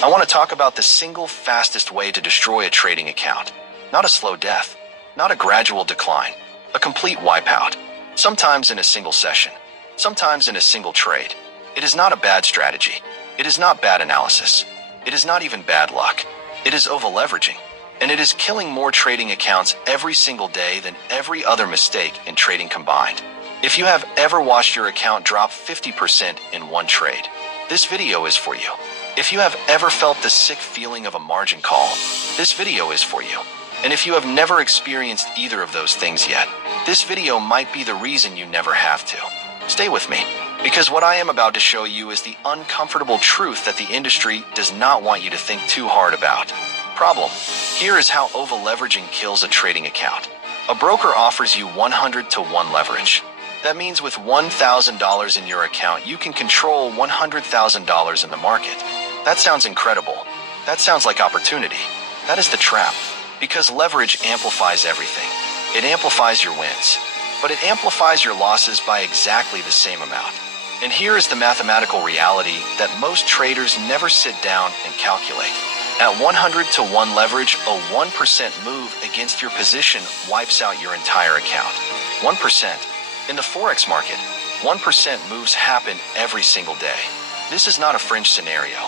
I want to talk about the single fastest way to destroy a trading account. Not a slow death, not a gradual decline, a complete wipeout. Sometimes in a single session, sometimes in a single trade. It is not a bad strategy. It is not bad analysis. It is not even bad luck. It is overleveraging. And it is killing more trading accounts every single day than every other mistake in trading combined. If you have ever watched your account drop 50% in one trade, this video is for you. If you have ever felt the sick feeling of a margin call, this video is for you. And if you have never experienced either of those things yet, this video might be the reason you never have to. Stay with me, because what I am about to show you is the uncomfortable truth that the industry does not want you to think too hard about. Problem: here is how overleveraging kills a trading account. A broker offers you 100 to 1 leverage. That means with $1,000 in your account, you can control $100,000 in the market. That sounds incredible. That sounds like opportunity. That is the trap, because leverage amplifies everything. It amplifies your wins, but it amplifies your losses by exactly the same amount. And here is the mathematical reality that most traders never sit down and calculate. At 100 to 1 leverage, a 1% move against your position wipes out your entire account. 1%. In the Forex market, 1% moves happen every single day. This is not a fringe scenario.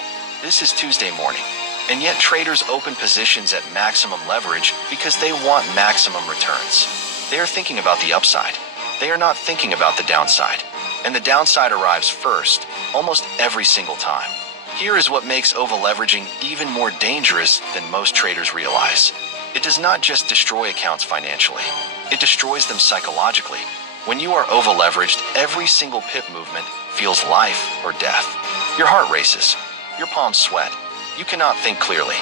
This is Tuesday morning. And yet traders open positions at maximum leverage because they want maximum returns. They are thinking about the upside. They are not thinking about the downside. And the downside arrives first, almost every single time. Here is what makes overleveraging even more dangerous than most traders realize. It does not just destroy accounts financially. It destroys them psychologically. When you are overleveraged, every single pip movement feels life or death. Your heart races. Your palms sweat. You cannot think clearly.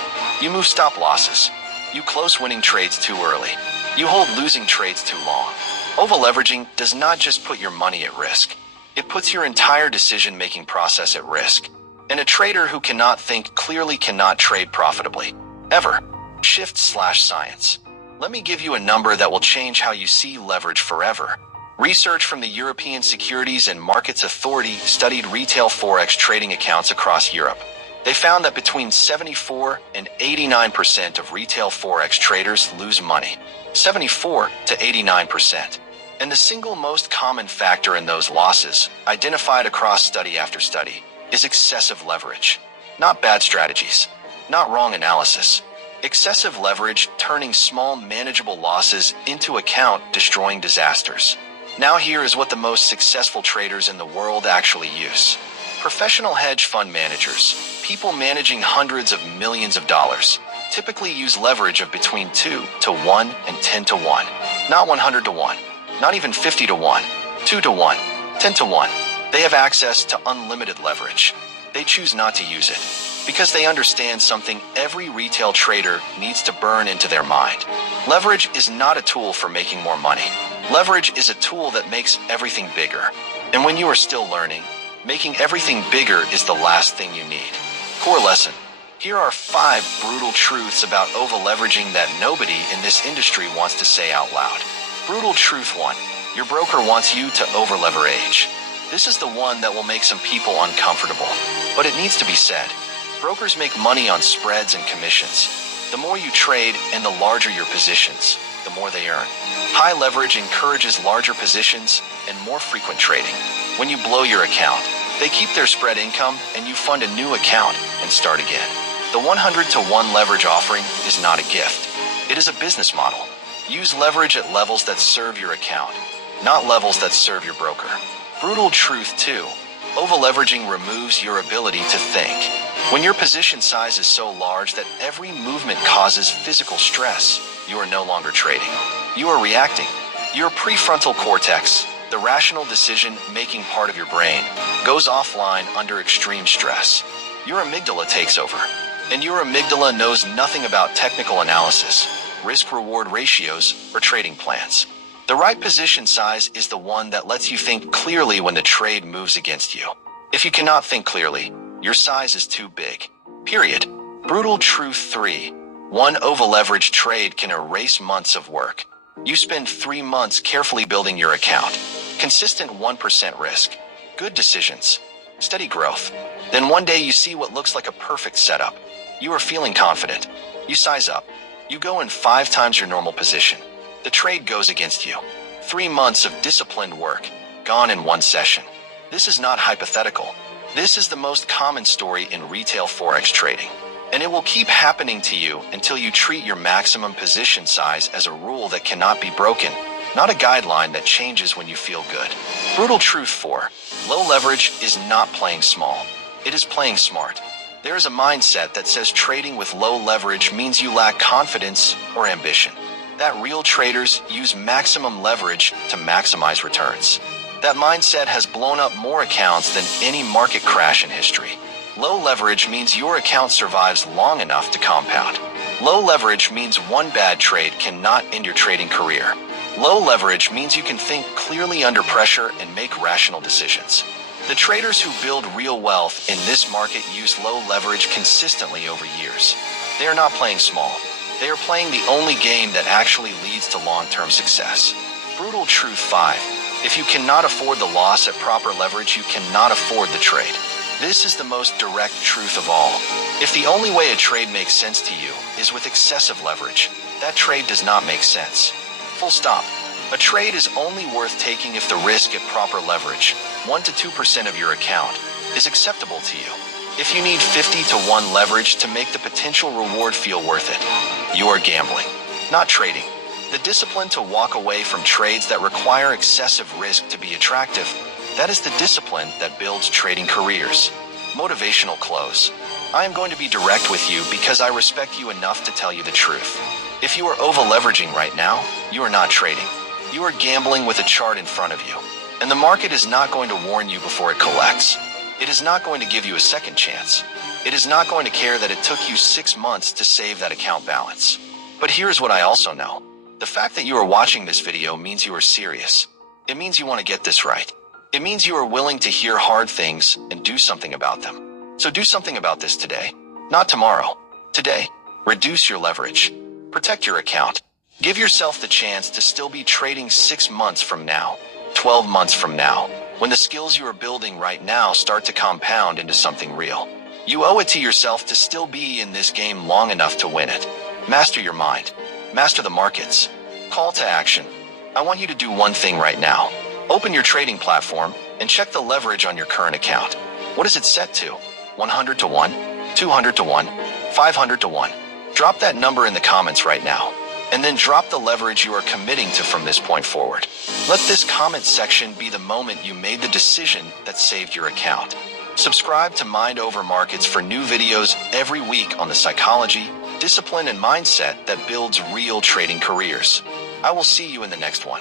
You move stop losses. You close winning trades too early. You hold losing trades too long. Overleveraging does not just put your money at risk. It puts your entire decision-making process at risk. And a trader who cannot think clearly cannot trade profitably. Ever. Shift/science. Let me give you a number that will change how you see leverage forever. Research from the European Securities and Markets Authority studied retail Forex trading accounts across Europe. They found that between 74 and 89% of retail Forex traders lose money. 74 to 89%. And the single most common factor in those losses, identified across study after study, is excessive leverage. Not bad strategies. Not wrong analysis. Excessive leverage turning small manageable losses into account-destroying disasters. Now here is what the most successful traders in the world actually use. Professional hedge fund managers, people managing hundreds of millions of dollars, typically use leverage of between 2 to 1 and 10 to 1. Not 100 to 1. Not even 50 to 1. 2 to 1. 10 to 1. They have access to unlimited leverage. They choose not to use it because they understand something every retail trader needs to burn into their mind. Leverage is not a tool for making more money. Leverage is a tool that makes everything bigger. And when you are still learning, making everything bigger is the last thing you need. Core lesson. Here are 5 brutal truths about overleveraging that nobody in this industry wants to say out loud. Brutal truth 1. Your broker wants you to overleverage. This is the one that will make some people uncomfortable, but it needs to be said. Brokers make money on spreads and commissions. The more you trade and the larger your positions, the more they earn. High leverage encourages larger positions and more frequent trading. When you blow your account, they keep their spread income and you fund a new account and start again. The 100 to 1 leverage offering is not a gift. It is a business model. Use leverage at levels that serve your account, not levels that serve your broker. Brutal truth 2. Overleveraging removes your ability to think. When your position size is so large that every movement causes physical stress, you are no longer trading. You are reacting. Your prefrontal cortex, the rational decision-making part of your brain, goes offline under extreme stress. Your amygdala takes over. And your amygdala knows nothing about technical analysis, risk-reward ratios, or trading plans. The right position size is the one that lets you think clearly when the trade moves against you. If you cannot think clearly, your size is too big. Period. Brutal truth 3. One overleveraged trade can erase months of work. You spend 3 months carefully building your account. Consistent 1% risk. Good decisions. Steady growth. Then one day you see what looks like a perfect setup. You are feeling confident. You size up. You go in 5 times your normal position. The trade goes against you. 3 months of disciplined work, gone in one session. This is not hypothetical. This is the most common story in retail Forex trading. And it will keep happening to you until you treat your maximum position size as a rule that cannot be broken, not a guideline that changes when you feel good. Brutal truth 4. Low leverage is not playing small. It is playing smart. There is a mindset that says trading with low leverage means you lack confidence or ambition. That real traders use maximum leverage to maximize returns. That mindset has blown up more accounts than any market crash in history. Low leverage means your account survives long enough to compound. Low leverage means one bad trade cannot end your trading career. Low leverage means you can think clearly under pressure and make rational decisions. The traders who build real wealth in this market use low leverage consistently over years. They are not playing small. They are playing the only game that actually leads to long-term success. Brutal truth 5. If you cannot afford the loss at proper leverage, you cannot afford the trade. This is the most direct truth of all. If the only way a trade makes sense to you is with excessive leverage, that trade does not make sense. Full stop. A trade is only worth taking if the risk at proper leverage, 1 to 2% of your account, is acceptable to you. If you need 50 to 1 leverage to make the potential reward feel worth it, you are gambling, not trading. The discipline to walk away from trades that require excessive risk to be attractive, that is the discipline that builds trading careers. Motivational close. I am going to be direct with you because I respect you enough to tell you the truth. If you are over-leveraging right now, you are not trading. You are gambling with a chart in front of you. And the market is not going to warn you before it collects. It is not going to give you a second chance. It is not going to care that it took you 6 months to save that account balance. But here's what I also know. The fact that you are watching this video means you are serious. It means you want to get this right. It means you are willing to hear hard things and do something about them. So do something about this today, not tomorrow. Today, reduce your leverage. Protect your account. Give yourself the chance to still be trading 6 months from now, 12 months from now, when the skills you are building right now start to compound into something real. You owe it to yourself to still be in this game long enough to win it. Master your mind. Master the markets. Call to action. I want you to do one thing right now. Open your trading platform and check the leverage on your current account. What is it set to? 100 to 1? 200 to 1? 500 to 1? Drop that number in the comments right now. And then drop the leverage you are committing to from this point forward. Let this comment section be the moment you made the decision that saved your account. Subscribe to Mind Over Markets for new videos every week on the psychology, discipline, and mindset that builds real trading careers. I will see you in the next one.